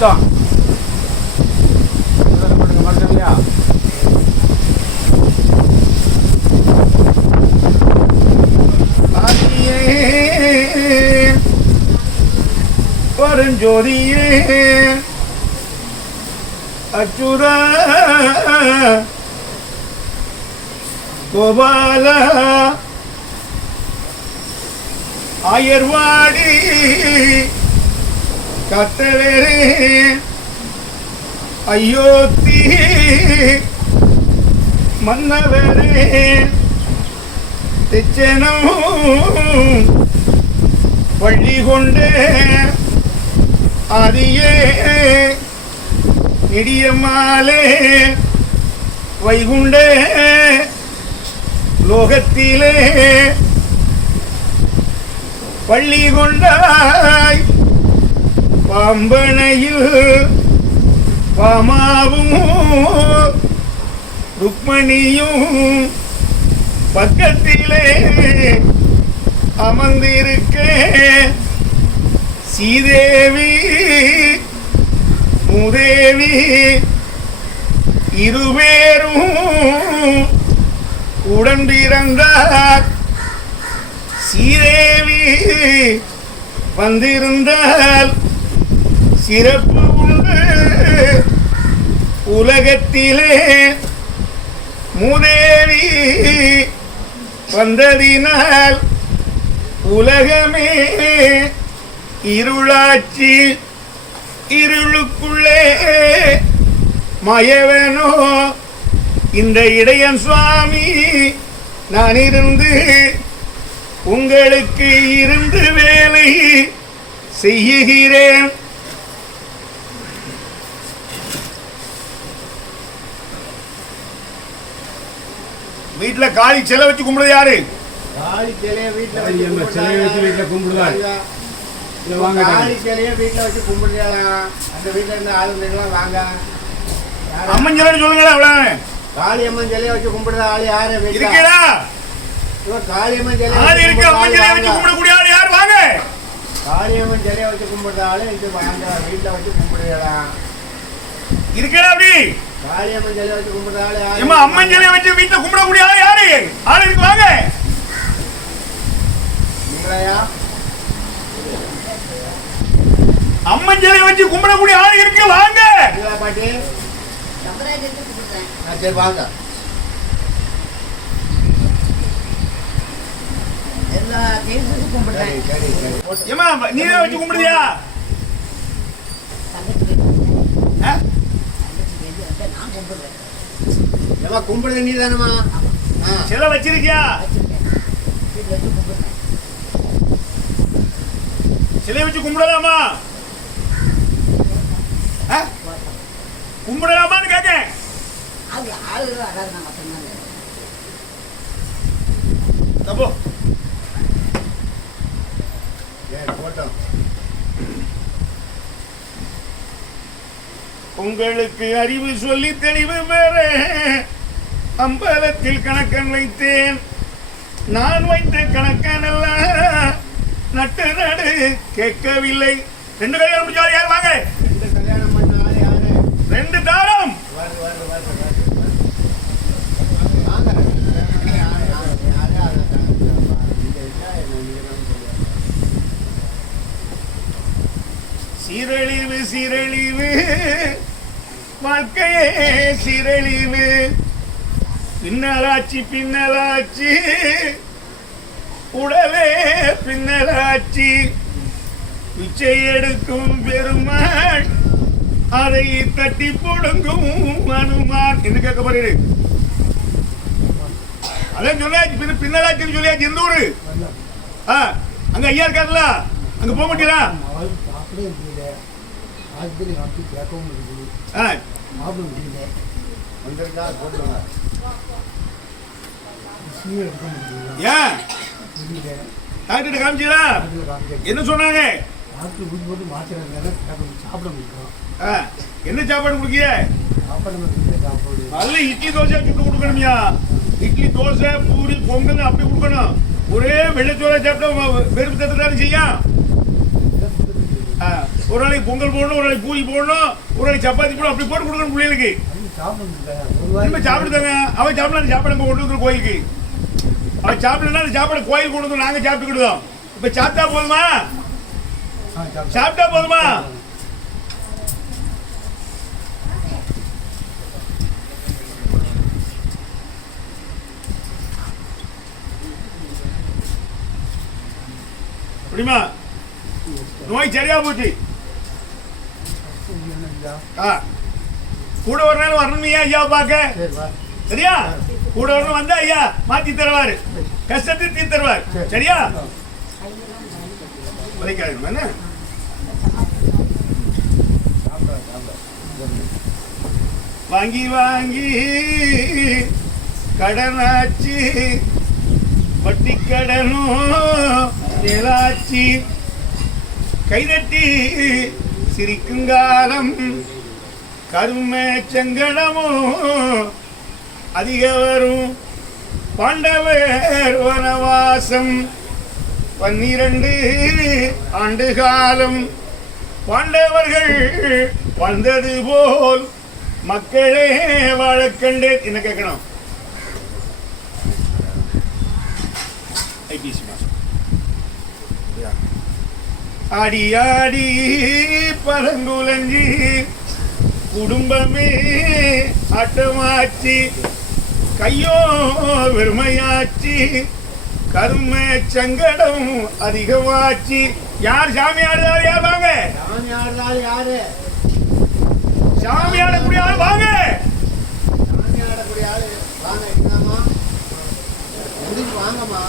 சுத்தம் மறக்கலையா? பரஞ்சோதியே அச்சுர கோபால ஆயர்வாடி கத்தவேரே அயோத்தி மன்னவரே திச்சனம் பள்ளி கொண்டே ஆதியே நெடியமாலே வைகுண்டே லோகத்திலே பள்ளி கொண்டாய் பாம்பனையில் பாமாவும் ருக்மணியும் பக்கத்திலே அமர்ந்திருக்க சீதேவி மூதேவி இருவேரும் உடன் பிறந்தார். சீதேவி வந்திருந்தால் சிறப்பு உண்டு உலகத்திலே. மூதேவி வந்ததினால் உலகமே இருளாட்சி. இருளுக்குள்ளே மயவனோ இந்த இடையன் சுவாமி நான் இருந்து உங்களுக்கு இருந்து வேலை செய்கிறேன். வீட்டுல காளி சிலை வச்சு கும்பிடுறது யாரு? காளி சிலைய வீட்டுல வீட்டுல கும்பிடுவாங்க. காளி சிலைய வீட்டுல வச்சு கும்பிடுறாங்க. அந்த வீட்டுல இருந்து ஆளுங்க வாங்க. அம்மன் சிலை சொல்லுங்க. அவ்வளவு காளி அம்மன் சிலைய வச்சு கும்பிடுற ஆளு யாரு இருக்கா? காளி அம்மன் சிலை இருக்கு. அம்மன் சிலை வச்சு கும்பிடக்கூடிய ஆளு யார்? வாங்க. காளி அம்மன் சிலைய வச்சு கும்பிடுற ஆளு இது வாங்க. வீட்டுல வச்சு கும்பிடுறா இருக்கா? அப்படி காளி அம்மன் சிலைய வச்சு கும்பிடுற ஆளு யாரு? அம்மன் சிலைய வச்சு வீட்டுல கும்பிடக்கூடிய ஆளு யாரு? ஆளு இருக்கு. வாங்க. நீங்களையா? அம்மன் சிலைய வச்சு கும்பிடக்கூடிய ஆளு இருக்கு. வாங்க. பாட்டி சரி வாங்க. நீ வச்சு கும்பிடுதியா? கும்பிடுறது நீ தானமா? சிலை வச்சிருக்கியா? சிலை வச்சு கும்பிடலாமா? கும்பிடலாமான்னு கேட்க. உங்களுக்கு அறிவு சொல்லி தெளிவு வேற அம்பலத்தில் கணக்கன் வைத்தேன். நான் வைத்த கணக்கனல்ல நட்டு நடு கேட்கவில்லை. 2 கல்யாணம் முடிச்சாரு யார்? வாங்க. 2 கல்யாணம் பண்ணாரு யாரு? 2 தாரம். சீரழிவு சீரழிவு வாழ்க்கையே சீரழிவு. பின்னலாட்சி பின்னலாட்சி உடலே பின்னலாட்சி. பிச்சை எடுக்கும் பெருமாள் அதை தட்டி போடுங்கும் அனுமான். என்ன கேட்க போறீரு? அதான் சொல்லியாச்சு. பின்னலாட்சி சொல்லியாச்சு. எந்த ஊரு? அங்க ஐயா இருக்காருல்ல, அங்க போக மாட்டீங்களா? டாக்டர் காமிச்சீங்களா? என்ன சொன்னாங்க? என்ன சாப்பாடு குடிக்கிய? நல்ல இட்லி தோசை சுட்டு கொடுக்கணும்யா. இட்லி தோசை பூரி பொங்கல் அப்படி கொடுக்கணும். ஒரே வெள்ளச்சோரை சாப்பிட்டா வெறுப்பு தத்துறாரு செய்யா. ஒரு நாளைக்கு பொங்கல் போடணும், ஒரு நாளைக்கு பூரி போடணும், ஒரு நாளைக்கு சப்பாத்தி போடணும், அப்படி போட்டு கொடுக்கணும் பிள்ளைகளுக்கு. திரும்ப சாப்பிடுதாங்க. அவன் சாப்பிடலாம், சாப்பாடு நம்ம கொண்டு வந்துடும் கோயிலுக்கு. அவன் சாப்பிடலன்னா அந்த சாப்பாடு கோயில் கொண்டு வந்து நாங்கள் சாப்பிட்டுக்கிடுதோம். இப்போ சாப்பிட்டா போதுமா? சாப்பிட்டா போதுமா? அப்படிமா நோய் சரியா போச்சு. கூட ஒரு நாள் வரணும் ஐயா பார்க்க. சரியா? கூட வரணும் வந்தா ஐயா மாத்தி தருவாரு, கஷ்டத்தை தீர்த்து தருவார். சரியா? என்ன வாங்கி வாங்கி கடனாச்சு, வட்டி கடனும் நிலாச்சி, கைதட்டி சிரிக்குங்காலம் கருமை செங்கடமும் அதிக வரும். பாண்டவர் வனவாசம் 12 ஆண்டு காலம், பாண்டவர்கள் வாழ்ந்தது போல் மக்களே வாழக்கண்டே. என்ன கேட்கணும்? ஐபிசி மாசம் ஆடி ஆடி பதங்குலஞ்சி குடும்பமே ஆட்டமாச்சி, கையோ வெறுமையாச்சி, கருமை சங்கடம் அதிகமாச்சி. யார் சாமி ஆடுறாரு? யார் வாங்க? சாமி ஆடுறாரு யாரு? சாமி ஆடக்கூடிய ஆள் வாங்க. சாமி ஆடக்கூடிய ஆளு வாங்க. என்னம்மா முடிஞ்சு வாங்கம்மா.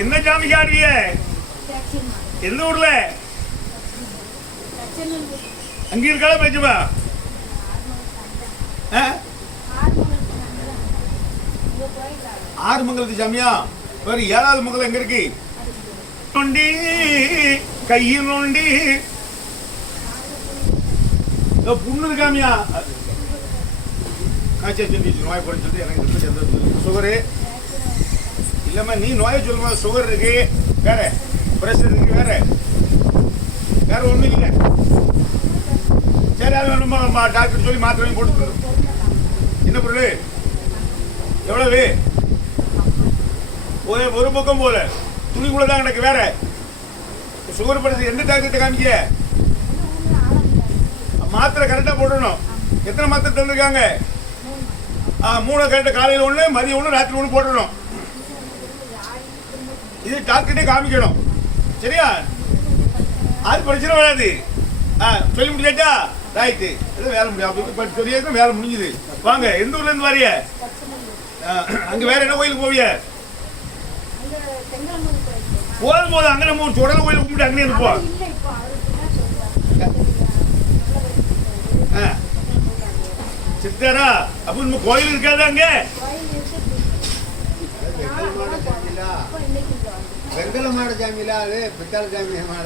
என்ன சாமி ஆடுறீங்க? எந்த ஊர்ல? அங்க இருக்கால பேச்சுமா? ஆறுமங்கலத்து சாமியா? வேற 7வது மங்கலம் எங்க இருக்கு? நொண்டி கையில் நொண்டி புண்ணு இருக்காமியா? காய்ச்சல் சொல்லி நோய் போட சொல்லி எனக்கு சுகரு இல்லம்மா. நீ நோயை சொல்லுமா? சுகர் இருக்கு, வேற பிரஷர் இருக்கு, வேற வேற ஒண்ணும் இல்லை. சரி, அது வேணுமா டாக்டர் சொல்லி மாத்திரை வாங்கி போட்டு. என்ன பொருள்? எவ்வளவு? ஒரு பக்கம் போல துணிக்குள்ளதான் எனக்கு. வேற சுகர் பிரஷர் எந்த டாக்டர் காமிக்க? மாத்திரை கரெக்டா போடணும். எத்தனை மாத்திரை தந்திருக்காங்க? 3 கரெக்டா. காலையில் 1, மதியம் 1, ராத்திரி 1 போடணும். இது டாக்டர்கிட்டே காமிக்கணும். சரியா? அது பிரச்சனை வராது. சொல்லி முடிச்சாச்சா? ரைட்டு. வேலை முடியாது சொல்லியாச்சும் வேலை முடிஞ்சுது. வாங்க. எந்த ஊர்ல இருந்து வரைய? அங்க வேற என்ன கோயிலுக்கு போவிய? போதும் அங்க நம்ம சுடல கோயிலுக்கு கும்பிட்டு அங்கே இருப்போம். சித்தரா அப்ப நம்ம கோயில் இருக்காது அங்க? வெங்கல மாட சாமியில அது பித்தளை சாமி மாட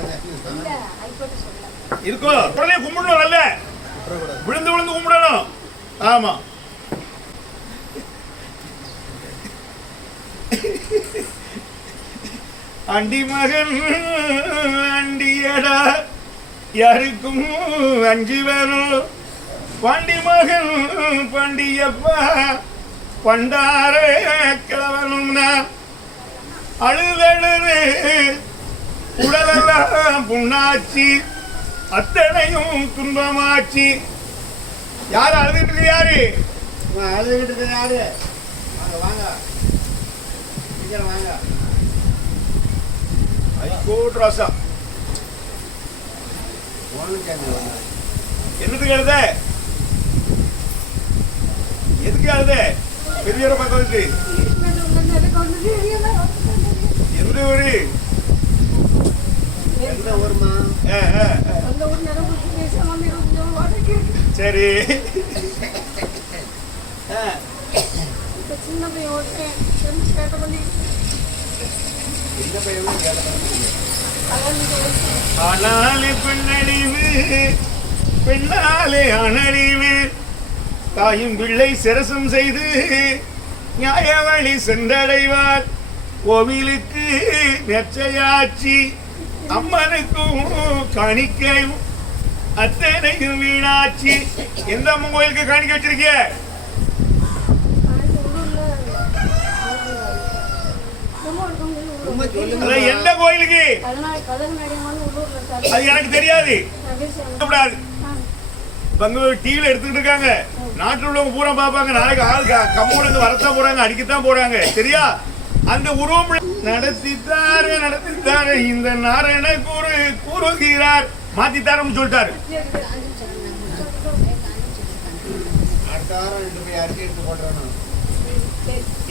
இருக்கோ? உடனே கும்பிடணும். நல்ல விழுந்து விழுந்து கும்பிடணும். ஆமா. அண்டி மகன் அண்டியடா யாருக்கும் அஞ்சு வேணும். பாண்டி மகன் பாண்டியப்பா பண்டார கிழவனும்னா அழுதழுது உடலெல்லாம் புண்ணாச்சி, அத்தனையும் துன்பமாச்சி. யாரு அழுதுட்டு? யாரு அழுதுகிட்டு? யாரு? வாங்க வாங்க சீக்கிரம் வாங்க. ஹைகோர்ட் ராசா என்னதுக்கு அழுத? எதுக்கு அழுத? பெரியவரை பார்க்க வந்து எந்த ஊரு? எந்த ஊர்மா? சரி. சின்ன பையன் ஆனாலே பெண்ணடிவு, பெண்ணாலே அனடிவு, தாயும் பிள்ளை சிரசம் செய்து நியாய வழி சென்றடைவார். கோவிலுக்கு நெற்றையாச்சி அம்மனுக்கும் காணிக்கையும் அத்தனையும் வீணாச்சி. எந்த அம்மன் கோயிலுக்கு காணிக்கை வச்சிருக்கிய? எந்த கோயிலுக்கு? அது எனக்கு தெரியாது. டிவில எடுத்துக்கிட்டு இருக்காங்க. நாட்டில் உள்ளவங்க பூரா பார்ப்பாங்க. நாளைக்கு ஆள் கம்மோடு வரத்தான் போறாங்க, அடிக்கத்தான் போறாங்க. சரியா? அந்த உருவம் நடத்தித்தாரு இந்த நாராயண கூறுகிறார். மாத்தித்தாரம் சொல்லிட்டாரு.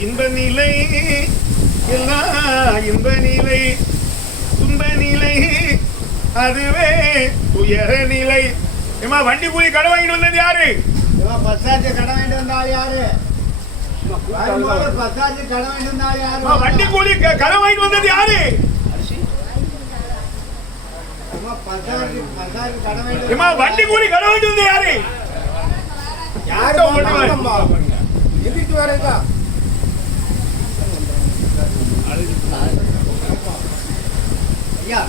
இன்ப நிலை எல்லாம் இன்ப நிலை துன்ப நிலை அதுவே துயர நிலை. ஏமா வண்டி கூலி கடை வாங்கிட்டு வந்தது யாரு? கடை வாங்கிட்டு வந்தாள் யாரு? கடை வாங்கிட்டு வந்தாள் யாரு? வண்டி கூலி கடை வாங்கிட்டு வந்தது யாரு? வண்டி கூலி கடை வாங்கிட்டு வந்தது யாரு? எதிர்த்து வரதா ஐயா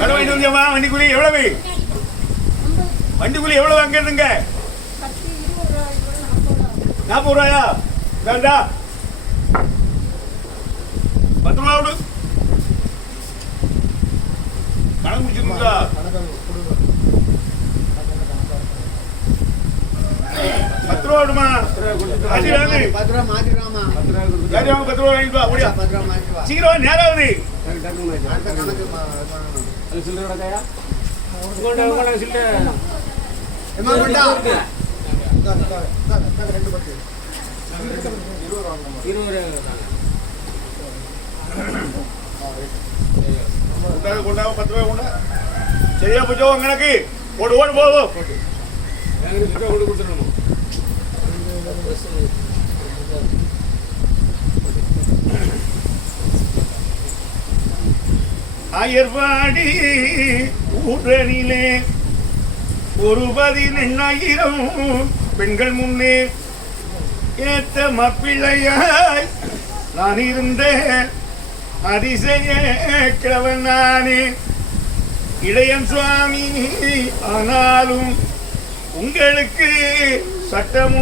கடை வாங்கிட்டு வந்தியாமா? வண்டி கூலி எவ்வளவு? வண்டி கூலி எவ்வளவு அங்க இருந்துங்க? 40 ரூபாயா? வேண்டா 10 ரூபா விடு. கணக்கு முடிச்சிருந்தா 10 ரூபா விடுமா? 10 ரூபா மாத்திராமா 10 ரூபா வாங்கிட்டு வா. ஓடியா 10 ரூபா மாத்தி வா. சீக்கிரம் நேராவது. கொண்டாங்க 10 ரூபாய் கொண்டா. சரியா போச்சோ கணக்கு? ஓடு ஓடு போ. ஆயர்வாடி ஊரனிலே ஒரு 14,000 பெண்கள் முன்னே ஏத்த மப்பிள்ளையாய் நான் இருந்தேன். அதிசய கிழவன் நானே இளையன் சுவாமி. ஆனாலும் உங்களுக்கு சட்டம்